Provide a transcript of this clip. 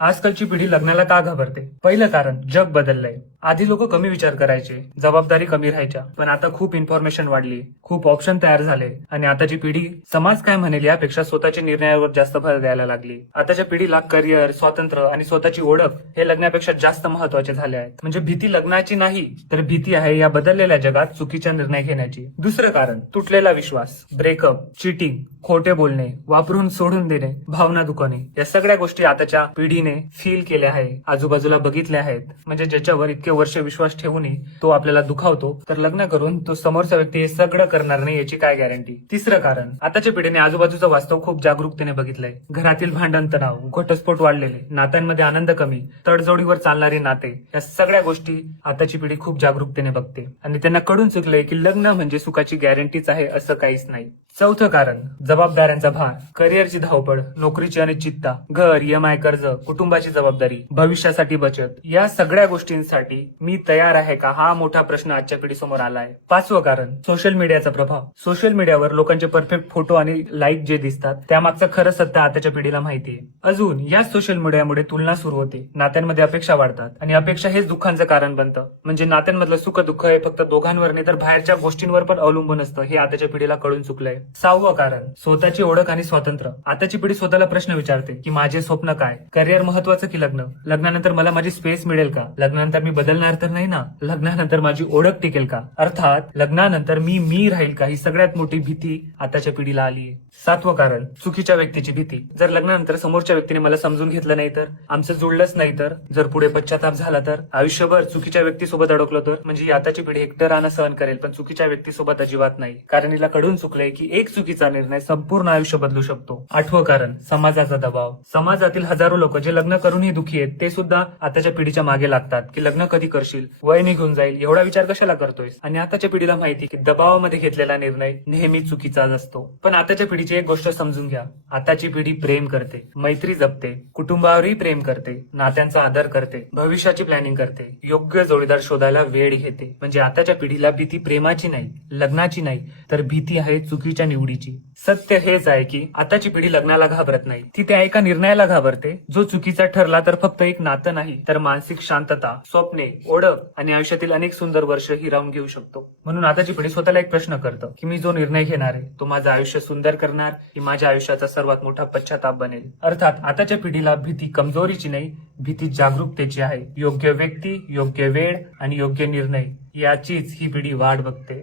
आजकालची पिढी लग्नाला का घाबरते? पहिलं कारण जग बदललंय. आधी लोक कमी विचार करायचे, जबाबदारी कमी राहायच्या, पण आता खूप इन्फॉर्मेशन वाढली, खूप ऑप्शन तयार झाले आणि आताची पिढी समाज काय म्हणेल यापेक्षा स्वतःच्या निर्णयावर जास्त भर द्यायला लागली. आताच्या पिढीला करिअर, स्वातंत्र्य आणि स्वतःची ओळख हे लग्नापेक्षा जास्त महत्वाचे झाले आहेत. म्हणजे भीती लग्नाची नाही, तर भीती आहे या बदललेल्या जगात चुकीचा निर्णय घेण्याची. दुसरं कारण तुटलेला विश्वास, ब्रेकअप, चिटिंग, खोटे बोलणे, वापरून सोडून देणे, भावना दुखावणे, या सगळ्या गोष्टी आताच्या पिढीने फील केल्या आहे, आजूबाजूला बघितल्या आहेत. म्हणजे ज्याच्यावर इतके वर्ष विश्वास ठेवूनही तो आपल्याला दुखावतो, तर लग्न करून तो समोरचा व्यक्ती हे सगळं करणार नाही याची काय गॅरंटी? तिसरं कारण आताच्या पिढीने आजूबाजूचं वास्तव खूप जागरूकतेने बघितलंय. घरातील भांडण, तणाव, घटस्फोट वाढलेले, नात्यांमध्ये आनंद कमी, तडजोडीवर चालणारी नाते, या सगळ्या गोष्टी आताची पिढी खूप जागरूकतेने बघते आणि त्यांना कळून चुकलंय की लग्न म्हणजे सुखाची गॅरंटीच आहे असं काहीच नाही. चौथं कारण जबाबदाऱ्यांचा भार, करिअरची धावपळ, नोकरीची अनिश्चितता, घर, EMI कर्ज, कुटुंबाची जबाबदारी, भविष्यासाठी बचत, या सगळ्या गोष्टींसाठी मी तयार आहे का हा मोठा प्रश्न आजच्या पिढीसमोर आला आहे. पाचवं कारण सोशल मीडियाचा प्रभाव. सोशल मीडियावर लोकांचे परफेक्ट फोटो आणि लाईक जे दिसतात त्यामागचं खरं सत्य आताच्या पिढीला माहितीये. अजून या सोशल मीडियामुळे तुलना सुरू होते, नात्यांमध्ये अपेक्षा वाढतात आणि अपेक्षा हेच दुःखांचं कारण बनतं. म्हणजे नात्यांमधलं सुख दुःख हे फक्त दोघांवर नाही तर बाहेरच्या गोष्टींवर पण अवलंबून असतं, हे आताच्या पिढीला कळून चुकलंय. सहावं कारण स्वतःची ओळख आणि स्वातंत्र्य. आताची पिढी स्वतःला प्रश्न विचारते की माझे स्वप्न काय? करिअर महत्वाचं की लग्न? लग्नानंतर मला माझी स्पेस मिळेल का? लग्नानंतर मी बदलणार तर नाही ना? लग्नानंतर माझी ओळख टिकेल का? अर्थात लग्नानंतर मी राहील का? ही सगळ्यात मोठी भीती आताच्या पिढीला आलीये. सातवं कारण चुकीच्या व्यक्तीची भीती. जर लग्नानंतर समोरच्या व्यक्तीने मला समजून घेतलं नाही तर, आमचं जुळलंच नाही तर, जर पुढे पश्चाताप झाला तर, आयुष्यभर चुकीच्या व्यक्तीसोबत अडकलो तर, म्हणजे ही आताची पिढी एकटं राहणं सहन करेल पण चुकीच्या व्यक्तीसोबत अजिबात नाही. कारण हिला कळून चुकलंय की एक चुकीचा निर्णय संपूर्ण आयुष्य बदलू शकतो. आठवं कारण समाजाचा दबाव. समाजातील हजारो लोक जे लग्न करूनही दुखी आहेत ते सुद्धा आताच्या पिढीच्या मागे लागतात की लग्न कधी करशील, वय निघून जाईल, एवढा विचार कशाला करतोयस? आणि आताच्या पिढीला माहिती की दबावामध्ये घेतलेला निर्णय नेहमी चुकीचाच असतो. पण आताच्या पिढीची एक गोष्ट समजून घ्या, आताची पिढी प्रेम करते, मैत्री जपते, कुटुंबावरही प्रेम करते, नात्यांचा आदर करते, भविष्याची प्लॅनिंग करते, योग्य जोडीदार शोधायला वेळ घेते. म्हणजे आताच्या पिढीला भीती प्रेमाची नाही, लग्नाची नाही, तर भीती आहे चुकीच्या निवडीची. सत्य हेच आहे की आताची पिढी लग्नाला घाबरत नाही, ती त्या एका निर्णयाला घाबरते जो चुकीचा ठरला तर फक्त एक नातं नाही तर मानसिक शांतता, स्वप्ने, ओळख आणि आयुष्यातील अनेक सुंदर वर्ष हिरावून घेऊ शकतो. म्हणून आताची पिढी स्वतःला एक प्रश्न करतं की मी जो निर्णय घेणार आहे तो माझं आयुष्य सुंदर करणार की माझ्या आयुष्याचा सर्वात मोठा पश्चाताप बनेल? अर्थात आताच्या पिढीला भीती कमजोरीची नाही, भीती जागरूकतेची आहे. योग्य व्यक्ती, योग्य वेळ आणि योग्य निर्णय याचीच ही पिढी वाट बघते.